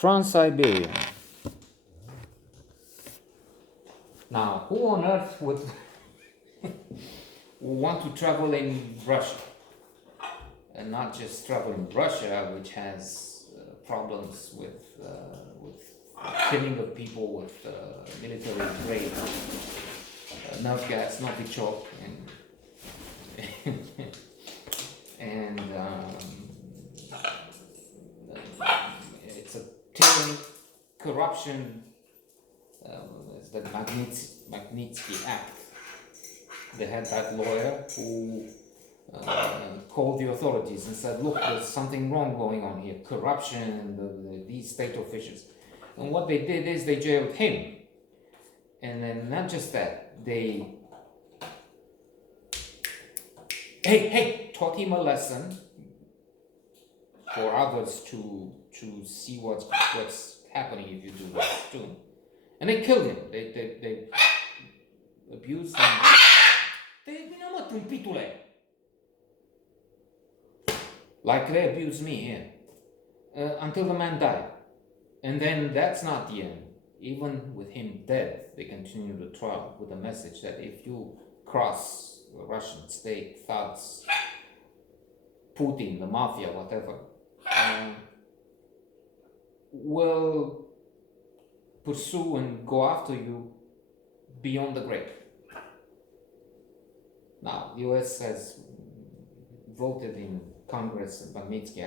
Transsiberian. Now, who on earth would want to travel in Russia? And not just travel in Russia, which has problems with killing of people with military grade nerve gas, Novichok, and it's a tyranny, corruption. It's the Magnitsky Act. They had that lawyer who called the authorities and said, look, there's something wrong going on here, corruption, these state officials. And what they did is they jailed him. And then not just that, they taught him a lesson for others to see what's happening if you do what's doing. And they killed him. They abused him. Like they abused me here. Until the man died. And then that's not the end. Even with him dead, they continue the trial with a message that if you cross the Russian state, thugs, Putin, the mafia, whatever, will pursue and go after you beyond the grave. Now, the US has voted in Congress, Magnitsky,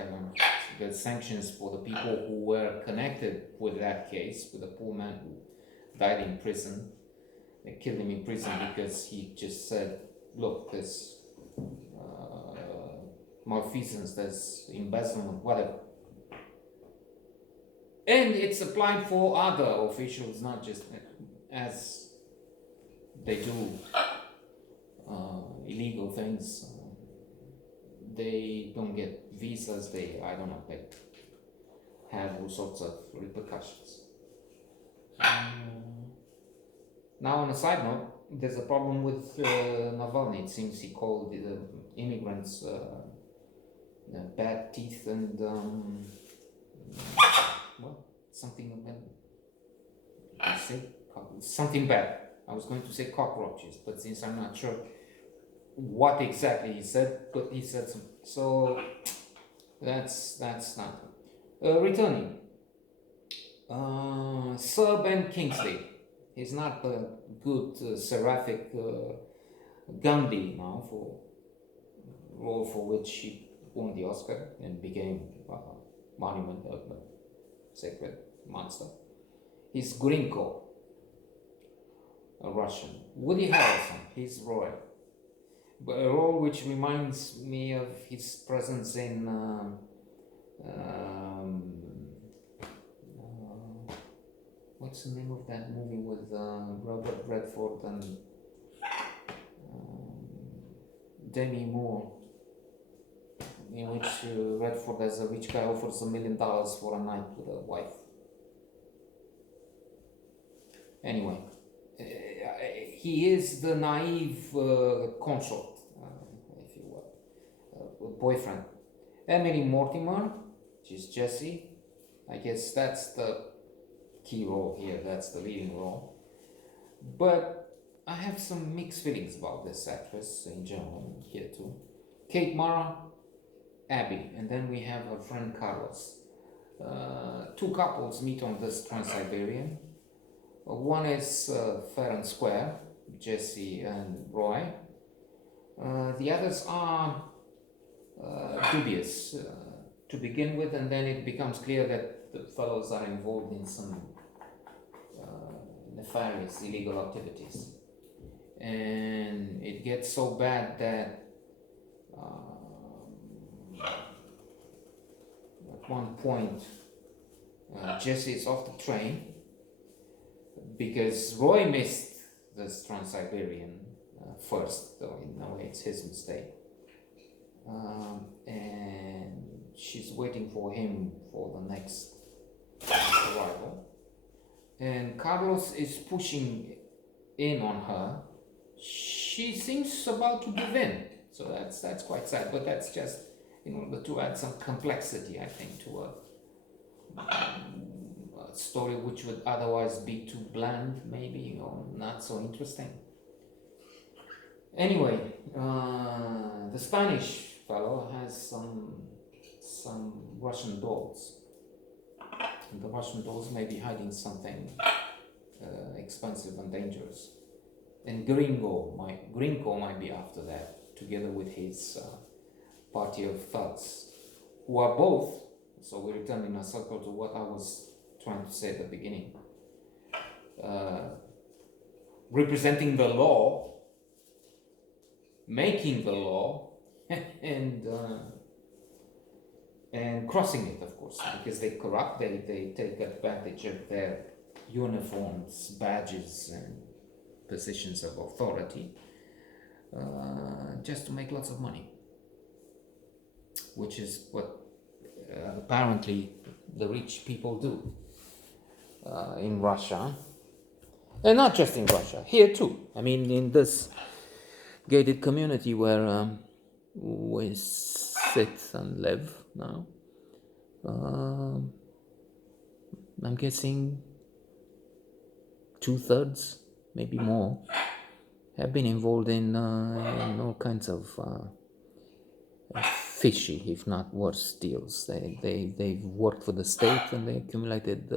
the sanctions for the people who were connected with that case, with the poor man who died in prison. They killed him in prison because he just said, look, there's malfeasance, there's embezzlement, whatever. And it's applied for other officials, not just as they do illegal things. They don't get visas, they have all sorts of repercussions. Now, on a side note, there's a problem with Navalny. It seems he called the immigrants bad teeth and something bad. I was going to say cockroaches, but since I'm not sure what exactly he said, but he said something. So that's not returning. Serb and Kingsley. He's not the good seraphic Gandhi now for role for which he won the Oscar and became a monument of the sacred monster. He's Grinko, a Russian. Woody Harrelson, he's Roy. But a role which reminds me of his presence in what's the name of that movie with Robert Redford and Demi Moore, in which Redford, as a rich guy, offers $1 million for a night with a wife. Anyway, he is the naive consort, if you will, boyfriend. Emily Mortimer, she's Jessie. I guess that's the key role here, that's the leading role. But I have some mixed feelings about this actress in general here too. Kate Mara, Abby, and then we have her friend Carlos. Two couples meet on this Transsiberian. One is fair and square, Jesse and Roy. The others are dubious to begin with, and then it becomes clear that the fellows are involved in some nefarious illegal activities. And it gets so bad that at one point Jesse is off the train because Roy missed this Transsiberian first, though in a way it's his mistake. And she's waiting for him for the next arrival. And Carlos is pushing in on her. She seems about to give in, so that's quite sad. But that's just in order to add some complexity, I think, to a story which would otherwise be too bland, maybe, or not so interesting. Anyway, the Spanish fellow has some Russian dolls. And the Russian dolls may be hiding something expensive and dangerous. And Gringo might be after that, together with his party of thugs, who are both. So we return in a circle to what I was trying to say at the beginning. Representing the law, making the law, and crossing it, of course, because they corrupt, they take advantage of their uniforms, badges, and positions of authority, just to make lots of money, which is what apparently the rich people do in Russia, and not just in Russia, here too. I mean, in this gated community where we sit and live now, I'm guessing 2/3, maybe more, have been involved in all kinds of fishy, if not worse, deals. They've worked for the state and they accumulated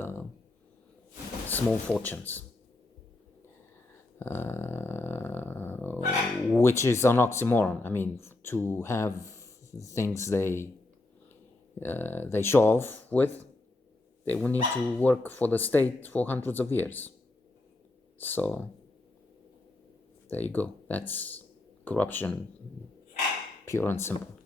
small fortunes, which is an oxymoron. I mean, to have things they show off with, they will need to work for the state for hundreds of years. So there you go. That's corruption, pure and simple.